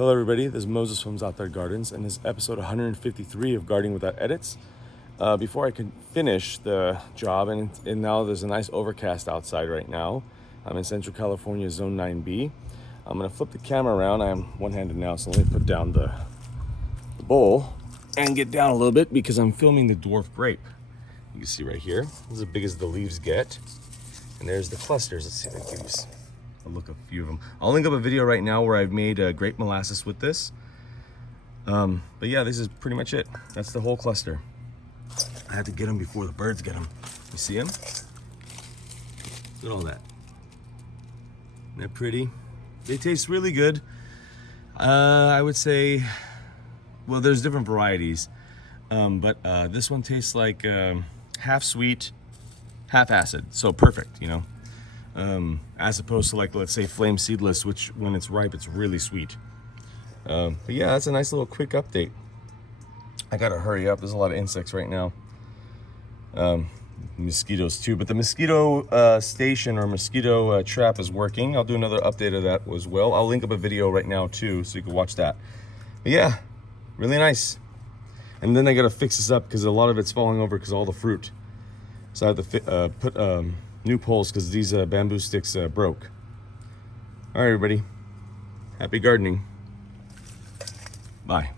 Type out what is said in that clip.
Hello everybody, this is Moses from Zaatar Gardens, and this is episode 153 of Gardening Without Edits. Before I can finish the job, and now there's a nice overcast outside right now. I'm in Central California, Zone 9B. I'm going to flip the camera around. I am one-handed now, so let me put down the bowl and get down a little bit because I'm filming the dwarf grape. You can see right here, this is as big as the leaves get. And there's the clusters. Let's see if I can use a look at a few of them. I'll link up a video right now where I've made grape molasses with this. But yeah, this is pretty much it. That's the whole cluster. I had to get them before the birds get them. You see them? Look at all that. Isn't that pretty? They taste really good. I would say, well, there's different varieties. But this one tastes like half sweet, half acid. So perfect, you know. As opposed to, like, let's say flame seedless, which when it's ripe it's really sweet. But yeah, that's a nice little quick update. I gotta hurry up, there's a lot of insects right now. Mosquitoes too, but the mosquito station or mosquito trap is working. I'll do another update of that as well. I'll link up a video right now too, so you can watch that. But yeah, really nice. And then I gotta fix this up because a lot of it's falling over because of all the fruit. So I have to put new poles because these bamboo sticks broke. All right, everybody. Happy gardening. Bye.